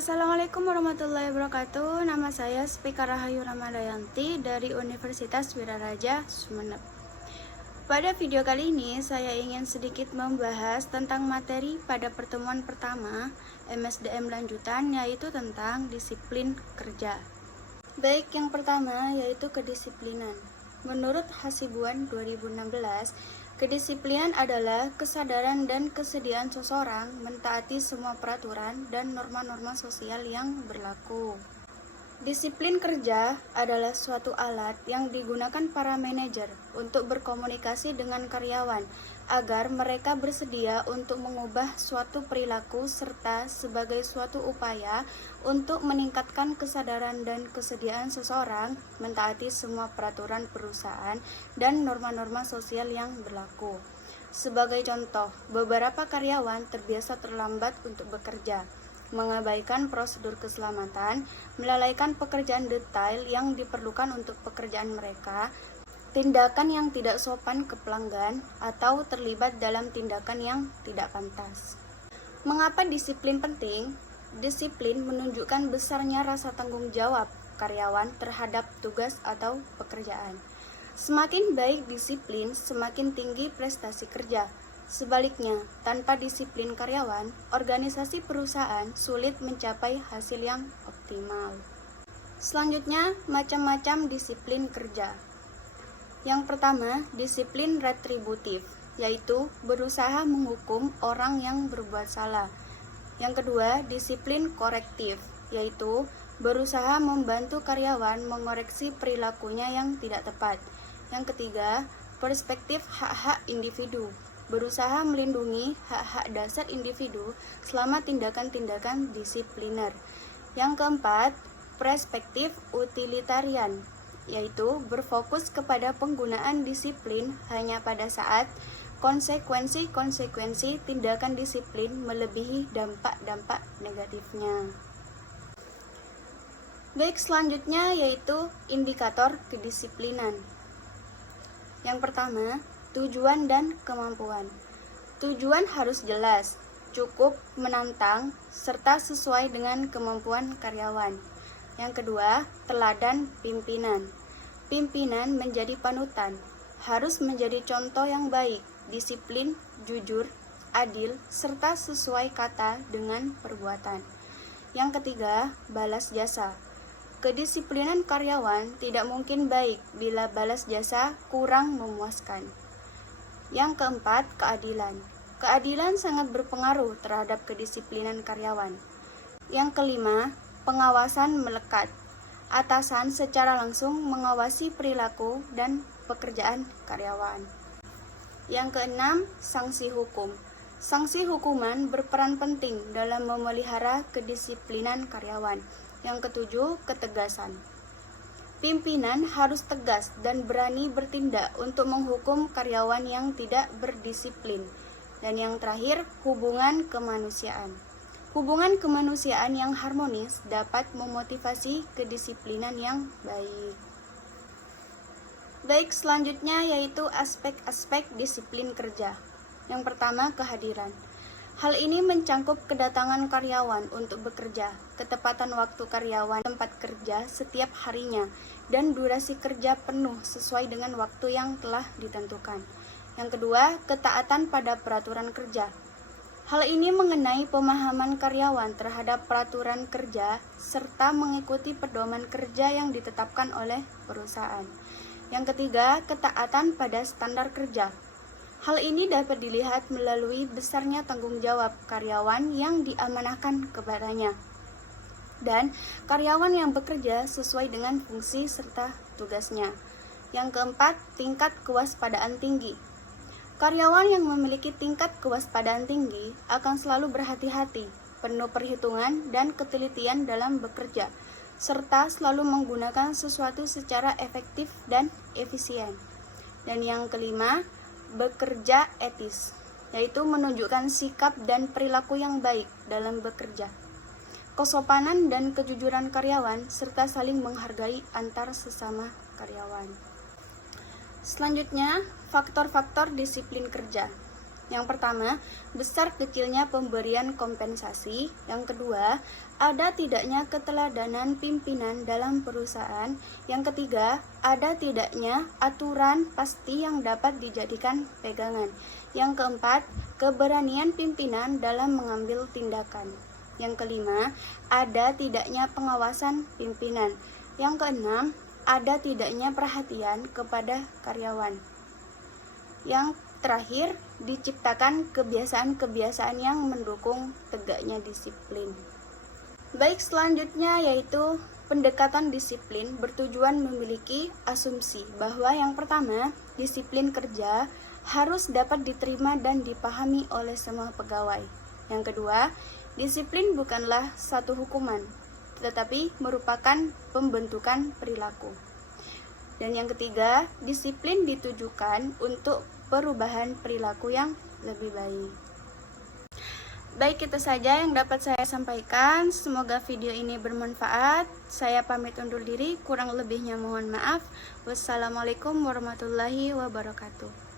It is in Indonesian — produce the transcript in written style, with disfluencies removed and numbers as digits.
Assalamualaikum warahmatullahi wabarakatuh. Nama saya Spika Rahayu Ramadayanti dari Universitas Wiraraja Sumeneb. Pada video kali ini saya ingin sedikit membahas tentang materi pada pertemuan pertama MSDM lanjutan, yaitu tentang disiplin kerja. Baik, yang pertama yaitu kedisiplinan. Menurut Hasibuan 2016, kedisiplinan adalah kesadaran dan kesediaan seseorang mentaati semua peraturan dan norma-norma sosial yang berlaku. Disiplin kerja adalah suatu alat yang digunakan para manajer untuk berkomunikasi dengan karyawan agar mereka bersedia untuk mengubah suatu perilaku serta sebagai suatu upaya untuk meningkatkan kesadaran dan kesediaan seseorang mentaati semua peraturan perusahaan dan norma-norma sosial yang berlaku. Sebagai contoh, beberapa karyawan terbiasa terlambat untuk bekerja, mengabaikan prosedur keselamatan, melalaikan pekerjaan detail yang diperlukan untuk pekerjaan mereka, tindakan yang tidak sopan ke pelanggan, atau terlibat dalam tindakan yang tidak pantas. Mengapa disiplin penting? Disiplin menunjukkan besarnya rasa tanggung jawab karyawan terhadap tugas atau pekerjaan. Semakin baik disiplin, semakin tinggi prestasi kerja. Sebaliknya, tanpa disiplin karyawan, organisasi perusahaan sulit mencapai hasil yang optimal. Selanjutnya, macam-macam disiplin kerja. Yang pertama, disiplin retributif, yaitu berusaha menghukum orang yang berbuat salah. Yang kedua, disiplin korektif, yaitu berusaha membantu karyawan mengoreksi perilakunya yang tidak tepat. Yang ketiga, perspektif hak-hak individu, berusaha melindungi hak-hak dasar individu selama tindakan-tindakan disipliner. Yang keempat, perspektif utilitarian, yaitu berfokus kepada penggunaan disiplin hanya pada saat konsekuensi tindakan disiplin melebihi dampak-dampak negatifnya. Baik, selanjutnya yaitu indikator kedisiplinan. Yang pertama, tujuan dan kemampuan. Tujuan harus jelas, cukup menantang, serta sesuai dengan kemampuan karyawan. Yang kedua, teladan pimpinan. Pimpinan menjadi panutan, harus menjadi contoh yang baik, disiplin, jujur, adil, serta sesuai kata dengan perbuatan. Yang ketiga, balas jasa. Kedisiplinan karyawan tidak mungkin baik bila balas jasa kurang memuaskan. Yang keempat, keadilan. Keadilan sangat berpengaruh terhadap kedisiplinan karyawan. Yang kelima, pengawasan melekat. Atasan secara langsung mengawasi perilaku dan pekerjaan karyawan. Yang keenam, sanksi hukum. Sanksi hukuman berperan penting dalam memelihara kedisiplinan karyawan. Yang ketujuh, ketegasan. Pimpinan harus tegas dan berani bertindak untuk menghukum karyawan yang tidak berdisiplin. Dan yang terakhir, hubungan kemanusiaan. Hubungan kemanusiaan yang harmonis dapat memotivasi kedisiplinan yang baik. Baik, selanjutnya yaitu aspek-aspek disiplin kerja. Yang pertama, kehadiran. Hal ini mencangkup kedatangan karyawan untuk bekerja, ketepatan waktu karyawan tempat kerja setiap harinya, dan durasi kerja penuh sesuai dengan waktu yang telah ditentukan. Yang kedua, ketaatan pada peraturan kerja. Hal ini mengenai pemahaman karyawan terhadap peraturan kerja serta mengikuti pedoman kerja yang ditetapkan oleh perusahaan. Yang ketiga, ketaatan pada standar kerja. Hal ini dapat dilihat melalui besarnya tanggung jawab karyawan yang diamanahkan kepadanya dan karyawan yang bekerja sesuai dengan fungsi serta tugasnya. Yang keempat, tingkat kewaspadaan tinggi. Karyawan yang memiliki tingkat kewaspadaan tinggi akan selalu berhati-hati, penuh perhitungan dan ketelitian dalam bekerja, serta selalu menggunakan sesuatu secara efektif dan efisien. Dan yang kelima, bekerja etis, yaitu menunjukkan sikap dan perilaku yang baik dalam bekerja, kesopanan dan kejujuran karyawan, serta saling menghargai antar sesama karyawan. Selanjutnya, faktor-faktor disiplin kerja. Yang pertama, besar kecilnya pemberian kompensasi. Yang kedua, ada tidaknya keteladanan pimpinan dalam perusahaan. Yang ketiga, ada tidaknya aturan pasti yang dapat dijadikan pegangan. Yang keempat, keberanian pimpinan dalam mengambil tindakan. Yang kelima, ada tidaknya pengawasan pimpinan. Yang keenam, ada tidaknya perhatian kepada karyawan. Yang terakhir, diciptakan kebiasaan-kebiasaan yang mendukung tegaknya disiplin. Baik, selanjutnya yaitu pendekatan disiplin bertujuan memiliki asumsi bahwa yang pertama, disiplin kerja harus dapat diterima dan dipahami oleh semua pegawai. Yang kedua, disiplin bukanlah satu hukuman, tetapi merupakan pembentukan perilaku. Dan yang ketiga, disiplin ditujukan untuk perubahan perilaku yang lebih baik. Baik, itu saja yang dapat saya sampaikan. Semoga video ini bermanfaat. Saya pamit undur diri, kurang lebihnya mohon maaf. Wassalamualaikum warahmatullahi wabarakatuh.